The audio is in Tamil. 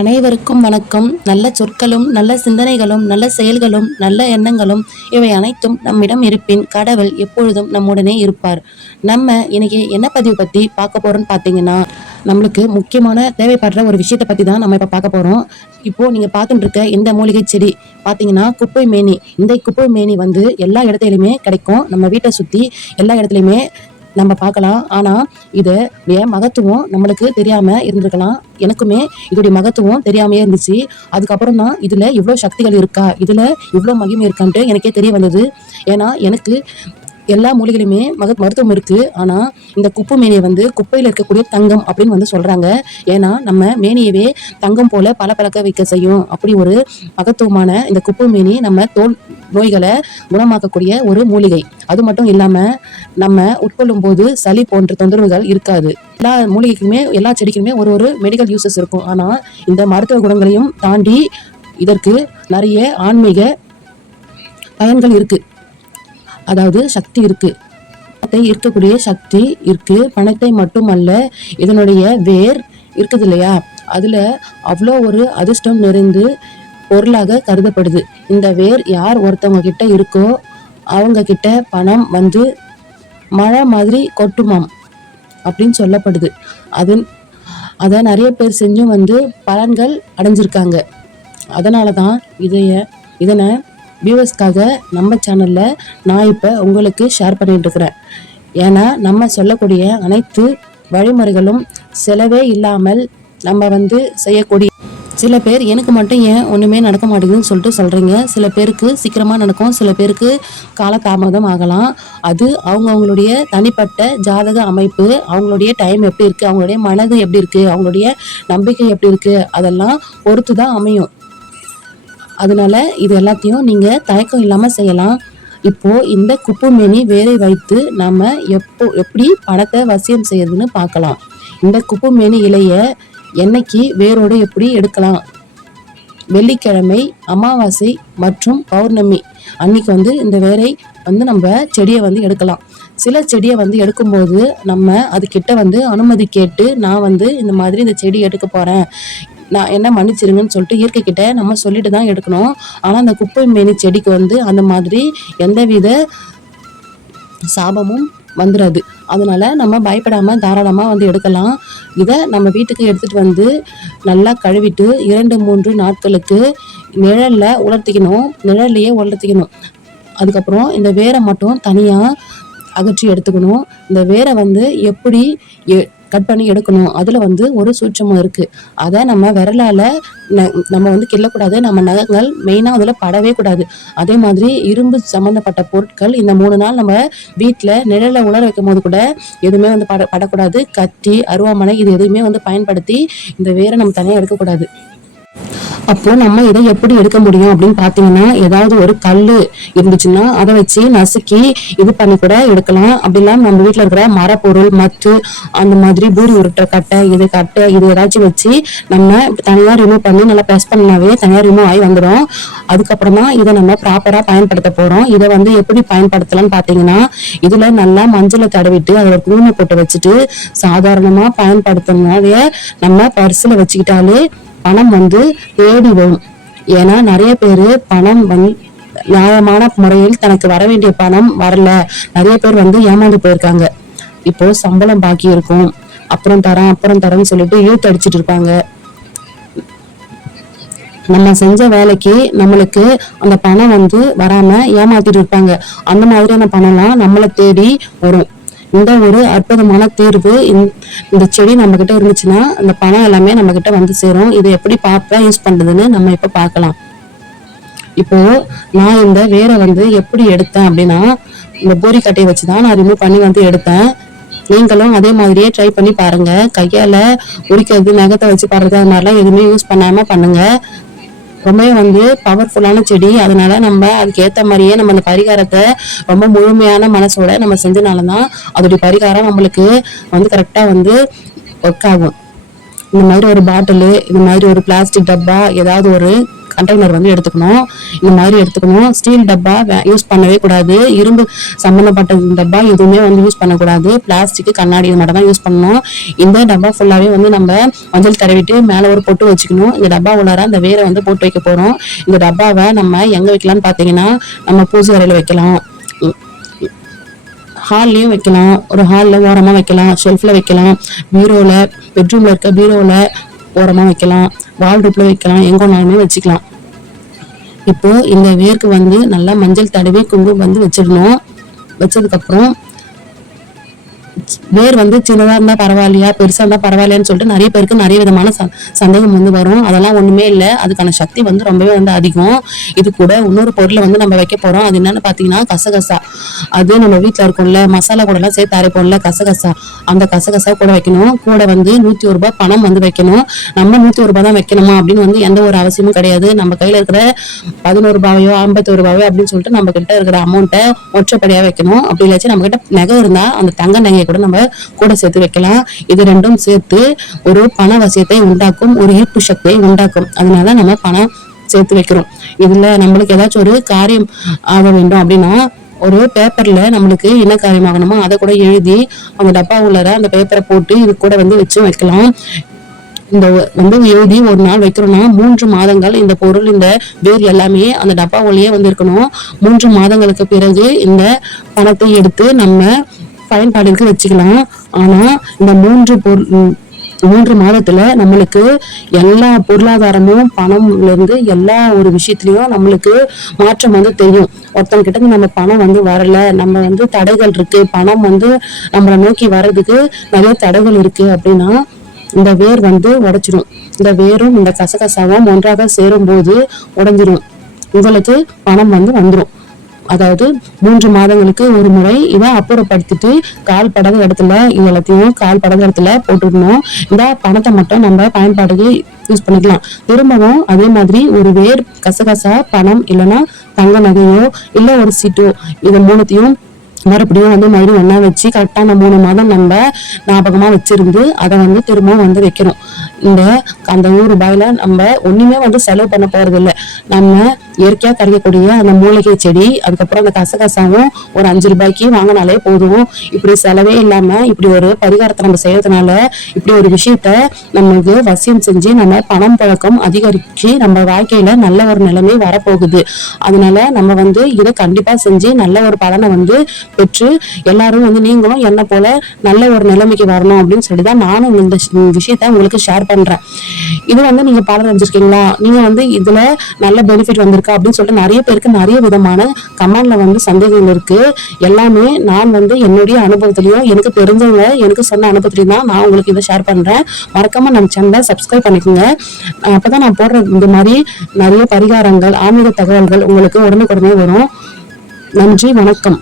அனைவருக்கும் வணக்கம். நல்ல சொற்களும் நல்ல சிந்தனைகளும் நல்ல செயல்களும் நல்ல எண்ணங்களும் இவை அனைத்தும் நம்மிடம் இருப்பின் கடவுள் எப்பொழுதும் நம்முடனே இருப்பார். நம்ம இன்னைக்கு என்ன பதிவு பத்தி பார்க்க போறோம்னு பார்த்தீங்கன்னா, நம்மளுக்கு முக்கியமான தேவைப்படுற ஒரு விஷயத்தை பத்தி தான் நம்ம இப்ப பார்க்க போறோம். இப்போ நீங்க பார்த்துட்டு இருக்க இந்த மூலிகை செடி பார்த்தீங்கன்னா குப்பை மேனி. இந்த குப்பை மேனி வந்து எல்லா இடத்துலையுமே கிடைக்கும். நம்ம வீட்டை சுத்தி எல்லா இடத்துலையுமே நம்ம பார்க்கலாம். ஆனா இதோடைய மகத்துவம் நம்மளுக்கு தெரியாம இருந்திருக்கலாம். எனக்குமே இதோடைய மகத்துவம் தெரியாமையே இருந்துச்சு. அதுக்கப்புறம் தான் இதுல இவ்வளவு சக்திகள் இருக்கா, இதுல இவ்வளவு மகிமை இருக்கான்ட்டு எனக்கே தெரிய வந்தது. ஏன்னா எனக்கு எல்லா மூலிகையிலுமே மருத்துவம் இருக்கு. ஆனா இந்த குப்பை மேனியை வந்து குப்பையில இருக்கக்கூடிய தங்கம் அப்படின்னு வந்து சொல்றாங்க. ஏன்னா நம்ம மேனியவே தங்கம் போல பளபளக்க வைக்க செய்யும். அப்படி ஒரு மகத்துவமான இந்த குப்பை மேனி நம்ம தோல் நோய்களை குணமாக்கக்கூடிய ஒரு மூலிகை. அது மட்டும் இல்லாம நம்ம உட்கொள்ளும் போது சளி போன்ற தொந்தரவுகள் இருக்காது. எல்லா மூலிகைக்குமே எல்லா செடிக்குமே ஒரு ஒரு மெடிக்கல் யூசஸ் இருக்கும். ஆனா இந்த மருத்துவ குணங்களையும் தாண்டி இதற்கு நிறைய ஆன்மீக பயன்கள் இருக்கு. அதாவது சக்தி இருக்கு. இருக்கக்கூடிய சக்தி இருக்கு. பணத்தை மட்டுமல்ல, இதனுடைய வேர் இருக்குது இல்லையா, அதுல அவ்வளோ ஒரு அதிர்ஷ்டம் நிறைந்து பொருளாக கருதப்படுது. இந்த வேர் யார் ஒருத்தவங்க கிட்ட இருக்கோ அவங்க கிட்ட பணம் வந்து மழை மாதிரி கொட்டுமாம் அப்படின்னு சொல்லப்படுது. அதை நிறைய பேர் செஞ்சும் வந்து பலன்கள் அடைஞ்சிருக்காங்க. அதனாலதான் இதனை வியூவர்ஸ்க்காக நம்ம சேனல்ல நான் இப்போ உங்களுக்கு ஷேர் பண்ணிட்டு இருக்கிறேன். ஏன்னா நம்ம சொல்லக்கூடிய அனைத்து வழிமுறைகளும் செலவே இல்லாமல் நம்ம வந்து செய்யக்கூடிய. சில பேர் எனக்கு மட்டும் ஏன் ஒன்றுமே நடக்க மாட்டேங்குதுன்னு சொல்லிட்டு சொல்கிறீங்க. சில பேருக்கு சீக்கிரமாக நடக்கும், சில பேருக்கு காலதாமதம் ஆகலாம். அது அவங்களுடைய தனிப்பட்ட ஜாதக அமைப்பு, அவங்களுடைய டைம் எப்படி இருக்குது, அவங்களுடைய மனது எப்படி இருக்குது, அவங்களுடைய நம்பிக்கை எப்படி இருக்குது, அதெல்லாம் பொறுத்து தான் அமையும். அதனால இது எல்லாத்தையும் நீங்க தயக்கம் இல்லாம செய்யலாம். இப்போ இந்த குப்பை மேனி வேரை வைத்து நாம எப்படி பணத்தை வசியம் செய்யறதுன்னு பார்க்கலாம். இந்த குப்பை மேனி இலைய என்னைக்கு வேரோடு எப்படி எடுக்கலாம்? வெள்ளிக்கிழமை, அமாவாசை மற்றும் பௌர்ணமி அன்னைக்கு வந்து இந்த வேரை வந்து நம்ம செடியை வந்து எடுக்கலாம். சில செடியை வந்து எடுக்கும்போது நம்ம அதுக்கிட்ட வந்து அனுமதி கேட்டு, நான் வந்து இந்த மாதிரி இந்த செடி எடுக்க போறேன், நான் என்ன மன்னிச்சிருங்கன்னு சொல்லிட்டு இயற்கை கிட்ட நம்ம சொல்லிட்டு தான் எடுக்கணும். ஆனா அந்த குப்பை மேனி செடிக்கு வந்து அந்த மாதிரி எந்தவித சாபமும் வந்துடாது. அதனால நம்ம பயப்படாம தாராளமா வந்து எடுக்கலாம். இதை நம்ம வீட்டுக்கு எடுத்துட்டு வந்து நல்லா கழுவிட்டு 2-3 நாட்களுக்கு நிழல்லையே உலர்த்திக்கணும். அதுக்கப்புறம் இந்த வேரை மட்டும் தனியா அகற்றி எடுத்துக்கணும். இந்த வேரை வந்து எப்படி கட் பண்ணி எடுக்கணும், அதுல வந்து ஒரு சூட்சமும் இருக்கு. அதை நம்ம விரலால நம்ம வந்து கிள்ளக்கூடாது. நம்ம நகங்கள் மெயினா அதுல படவே கூடாது. அதே மாதிரி இரும்பு சம்பந்தப்பட்ட பொருட்கள் இந்த 3 நாள் நம்ம வீட்டுல நிழல உலர வைக்கும் போது கூட எதுவுமே வந்து படக்கூடாது. கத்தி, அருவாமனை இது எதுவுமே வந்து பயன்படுத்தி இந்த வேரை நம்ம தனியா எடுக்கக்கூடாது. அப்போ நம்ம இதை எப்படி எடுக்க முடியும் அப்படின்னு பாத்தீங்கன்னா, ஏதாவது ஒரு கல்லு இருந்துச்சுன்னா அதை வச்சு நசுக்கி இது பண்ணி கூட எடுக்கலாம். அப்படிலாம் நம்ம வீட்டுல இருக்கிற மரப்பொருள், மத்து, அந்த மாதிரி பூரி உருட்டுற கட்டை இது ஏதாச்சும் வச்சு நம்ம தனியா ரிமூவ் பண்ணி நல்லா ப்ரெஸ் பண்ணாவே தனியா ரிமூவ் ஆகி வந்துடும். அதுக்கப்புறம் தான் இதை நம்ம ப்ராப்பரா பயன்படுத்த போறோம். இதை வந்து எப்படி பயன்படுத்தலாம்னு பாத்தீங்கன்னா, இதுல நல்லா மஞ்சளை தடவிட்டு அதை ஒரு குங்குமம் போட்டு வச்சுட்டு சாதாரணமா பயன்படுத்தினாலே நம்ம பர்சுல வச்சுக்கிட்டாலே பணம் வந்து தேடி வரும். ஏன்னா நிறைய பேரு பணம் நியாயமான முறையில் தனக்கு வர வேண்டிய பணம் வரல, நிறைய பேர் வந்து ஏமாந்து போயிருக்காங்க. இப்போ சம்பளம் பாக்கி இருக்கும், அப்புறம் தரேன்னு சொல்லிட்டு யூத் அடிச்சுட்டு இருப்பாங்க. நம்ம செஞ்ச வேலைக்கு நம்மளுக்கு அந்த பணம் வந்து வராம ஏமாத்திட்டு இருப்பாங்க. அந்த மாதிரியான பணம்லாம் நம்மளை தேடி வரும். இந்த ஒரு அற்புதமான தீர்வு இந்த செடி நம்ம கிட்ட இருந்துச்சுன்னா அந்த பணம் எல்லாமே நம்ம கிட்ட வந்து சேரும். இதை எப்படி யூஸ் பண்றதுன்னு நம்ம இப்ப பார்க்கலாம். இப்போ நான் இந்த வேரை வந்து எப்படி எடுத்தேன் அப்படின்னா, இந்த போரி கட்டையை வச்சுதான் நான் ரிமூவ் பண்ணி வந்து எடுத்தேன். நீங்களும் அதே மாதிரியே ட்ரை பண்ணி பாருங்க. கையால உரிக்கிறது, நகத்தை வச்சு பாடுறது, அது மாதிரிலாம் எதுவுமே யூஸ் பண்ணாம பண்ணுங்க. ரொம்பவே வந்து பவர்ஃபுல்லான செடி. அதனால நம்ம அதுக்கு ஏற்ற மாதிரியே நம்ம அந்த பரிகாரத்தை ரொம்ப முழுமையான மனசோட நம்ம செஞ்சனாலதான் அதோடைய பரிகாரம் நம்மளுக்கு வந்து கரெக்டா வந்து ஒர்க் ஆகும். இந்த மாதிரி ஒரு பாட்டிலு, இந்த மாதிரி ஒரு பிளாஸ்டிக் டப்பா, ஏதாவது ஒரு கண்டெய்னர் வந்து எடுத்துக்கணும். இந்த மாதிரி எடுத்துக்கணும். ஸ்டீல் டப்பா யூஸ் பண்ணவே கூடாது. இரும்பு சம்பந்தப்பட்ட டப்பா எதுவுமே வந்து யூஸ் பண்ணக்கூடாது. பிளாஸ்டிக், கண்ணாடி இது மட்டும் தான் யூஸ் பண்ணணும். இந்த டப்பா ஃபுல்லாவே வந்து நம்ம மஞ்சள் தடவிட்டு மேல ஒரு பொட்டு வச்சுக்கணும். இந்த டப்பா உள்ளார அந்த வேரை வந்து போட்டு வைக்க போறோம். இந்த டப்பாவை நம்ம எங்க வைக்கலாம்னு பாத்தீங்கன்னா, நம்ம பூஜை அறையில வைக்கலாம், ஹால்லையும் வைக்கலாம், ஒரு ஹாலில் ஓரமாக வைக்கலாம், ஷெல்ஃபில் வைக்கலாம், பீரோவில், பெட்ரூமில் இருக்க பீரோவில் ஓரமாக வைக்கலாம், வால்ரூப்பில் வைக்கலாம், எங்கோனாலுமே வச்சுக்கலாம். இப்போ இந்த வேருக்கு வந்து நல்லா மஞ்சள் தடவி குங்குமம் வந்து வச்சிடணும். வச்சதுக்கப்புறம் வேர் வந்து சின்னதா இருந்தா பரவாயில்லையா, பெருசா இருந்தா பரவாயில்லையான்னு சொல்லிட்டு நிறைய பேருக்கு நிறைய விதமான சந்தேகம் வந்து வரும். அதெல்லாம் ஒண்ணுமே இல்லை. அதுக்கான சக்தி வந்து ரொம்பவே வந்து அதிகம். இது கூட இன்னொரு பொருளை வந்து நம்ம வைக்க போறோம். அது என்னன்னு பாத்தீங்கன்னா கசகசா. அது நம்ம வீட்டுல இருக்கும்ல, மசாலா கூட எல்லாம் சேர்த்து அரைப்போம்ல கசகசா, அந்த கசகசா கூட வைக்கணும். கூட வந்து 101 ரூபாய் பணம் வந்து வைக்கணும். நம்ம 101 ரூபாய் தான் வைக்கணுமா அப்படின்னு வந்து எந்த ஒரு அவசியமும் கிடையாது. நம்ம கையில இருக்கிற 11 ரூபாயோ 51 ரூபாயோ அப்படின்னு சொல்லிட்டு நம்ம கிட்ட இருக்கிற அமௌண்ட்டை ஒற்றைப்படியா வைக்கணும். அப்படி இல்லாச்சும் நம்ம கிட்ட நகை இருந்தா அந்த தங்க நகையை கூட நம்ம கூட சேர்த்து வைக்கலாம். இது ரெண்டும் சேர்த்து ஒரு பண வசியத்தை உண்டாக்கும், ஒரு ஈர்ப்பு சக்தியை உண்டாக்கும். அதனால நம்ம பணம் சேர்த்து வைக்கிறோம். இதுல நம்மளுக்கு ஏதாச்சும் ஒரு காரியம் ஆக வேண்டும் அப்படின்னா ஒரு பேப்பர்ல நம்மளுக்கு என்ன காரியம் ஆகணுமோ அதை கூட எழுதி அந்த டப்பா உள்ளார அந்த பேப்பரை போட்டு இது கூட வந்து வச்சு வைக்கலாம். இந்த வந்து எழுதி ஒரு நாள் வைக்கிறோம்னா 3 மாதங்கள் இந்த பொருள், இந்த வேர் எல்லாமே அந்த டப்பா ஒளியே வந்து இருக்கணும். 3 மாதங்களுக்கு பிறகு இந்த பணத்தை எடுத்து நம்ம பயன்பாடுக்கு வச்சுக்கலாம். ஆனா இந்த 3 மாதத்துல நம்மளுக்கு எல்லா பொருளாதாரமும் பணம்ல இருந்து எல்லா ஒரு விஷயத்திலயும் நம்மளுக்கு மாற்றம் வந்து தெரியும். ஒருத்தங்க கிட்ட நம்ம பணம் வந்து வரல, நம்ம வந்து தடைகள் இருக்கு, பணம் வந்து நம்மளை நோக்கி வர்றதுக்கு நிறைய தடைகள் இருக்கு அப்படின்னா இந்த வேர் வந்து உடைச்சிடும். இந்த வேரும் இந்த கசகசாவும் ஒன்றாக சேரும் போது உடைஞ்சிரும். உங்களுக்கு பணம் வந்து வந்துடும். அதாவது 3 மாதங்களுக்கு ஒரு முறை இதை அப்புறப்படுத்திட்டு கால் படாத இடத்துல இது எல்லாத்தையும் கால் படாத இடத்துல போட்டுடணும். இந்த பணத்தை மட்டும் நம்ம பயன்பாடுக்கு யூஸ் பண்ணிக்கலாம். திரும்பவும் அதே மாதிரி ஒரு வேர், கசகசா, பணம் இல்லைன்னா தங்க நகையோ இல்ல ஒரு சீட்டோ, இதை 3த்தையும் மறுபடியும் வந்து மறுபடியும் ஒன்னா வச்சு கரெக்டான 3 மாதம் நம்ம ஞாபகமா வச்சிருந்து அதை வந்து திரும்பவும் வந்து வைக்கணும். அந்த 100 ரூபாயில நம்ம ஒண்ணுமே வந்து செலவு பண்ண போறது இல்லை. நம்ம இயற்கையா கிடைக்கக்கூடிய அந்த மூலிகை செடி, அதுக்கப்புறம் அந்த கசகசாவும் ஒரு 5 ரூபாய்க்கு வாங்கினாலே போதும். இப்படி செலவே இல்லாம இப்படி ஒரு பரிகாரத்தை நம்ம செய்யறதுனால இப்படி ஒரு விஷயத்த நமக்கு வசியம் செஞ்சு நம்ம பணம் பழக்கம் அதிகரிச்சு நம்ம வாழ்க்கையில நல்ல ஒரு நிலைமை வரப்போகுது. அதனால நம்ம வந்து இதை கண்டிப்பா செஞ்சு நல்ல ஒரு பலனை வந்து பெற்று எல்லாரும் வந்து நீங்களும் என்ன போல நல்ல ஒரு நிலைமைக்கு வரணும் அப்படின்னு சொல்லிதான் நானும் இந்த விஷயத்த உங்களுக்கு ஷேர் பண்றேன். இது வந்து நீங்க பலர் அறிஞ்சிருக்கீங்களா, நீங்க வந்து இதுல நல்ல பெனிஃபிட் வந்திருக்கா அப்படின்னு சொல்லிட்டு நிறைய பேருக்கு நிறைய விதமான கமெண்ட்ல வந்து சந்தேகங்கள் இருக்கு. எல்லாமே நான் வந்து என்னுடைய அனுபவத்திலையும் எனக்கு தெரிஞ்சவங்க எனக்கு சொன்ன அனுபவத்திலையும் தான் நான் உங்களுக்கு இதை ஷேர் பண்றேன். மறக்காம நம்ம சேனலை சப்ஸ்கிரைப் பண்ணிக்கோங்க. அப்பதான் நான் போடுற இந்த மாதிரி நிறைய பரிகாரங்கள், ஆன்மீக தகவல்கள் உங்களுக்கு உடனுக்குடனே வரும். நன்றி, வணக்கம்.